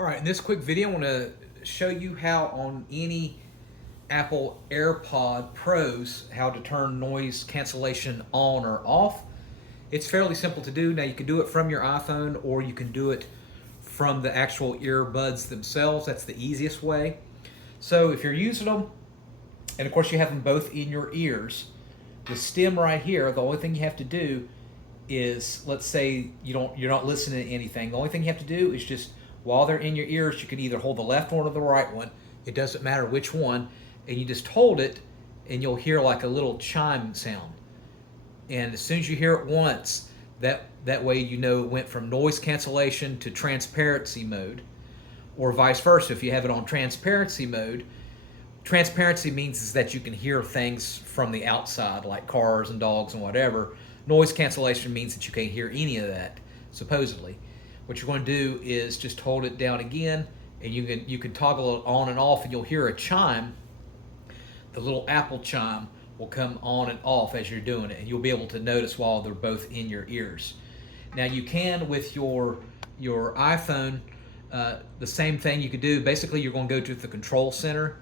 All right, in this quick video, I want to show you how on any Apple AirPod Pros, how to turn noise cancellation on or off. It's fairly simple to do. Now you can do it from your iPhone or you can do it from the actual earbuds themselves. That's the easiest way. So if you're using them, and of course you have them both in your ears, the stem right here, the only thing you have to do is, let's say you're not listening to anything. The only thing you have to do is just, while they're in your ears, you can either hold the left one or the right one. It doesn't matter which one, and you just hold it, and you'll hear like a little chime sound. And as soon as you hear it once, that way you know it went from noise cancellation to transparency mode, or vice versa. If you have it on transparency mode, transparency means is that you can hear things from the outside, like cars and dogs and whatever. Noise cancellation means that you can't hear any of that, supposedly. What you're going to do is just hold it down again, and you can toggle it on and off, and you'll hear a chime. The little Apple chime will come on and off as you're doing it, and you'll be able to notice while they're both in your ears. Now you can with your iPhone, the same thing you could do. Basically, you're going to go to the control center,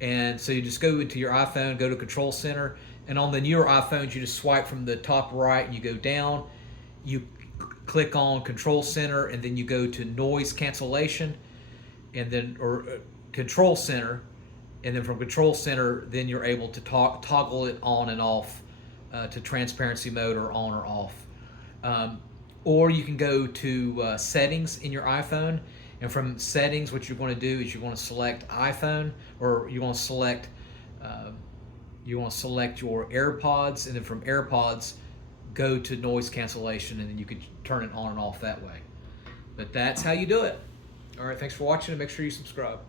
and so you just go into your iPhone, go to control center, and on the newer iPhones, you just swipe from the top right and you go down. You click on control center, and then you go to noise cancellation, and then control center, and then from control center, then you're able to toggle it on and off to transparency mode or on or off. Or you can go to settings in your iPhone, and from settings, what you're going to do is you're going to select iPhone, or you want to select your AirPods, and then from AirPods, go to noise cancellation, and then you can turn it on and off that way. But that's how you do it. All right, thanks for watching, and make sure you subscribe.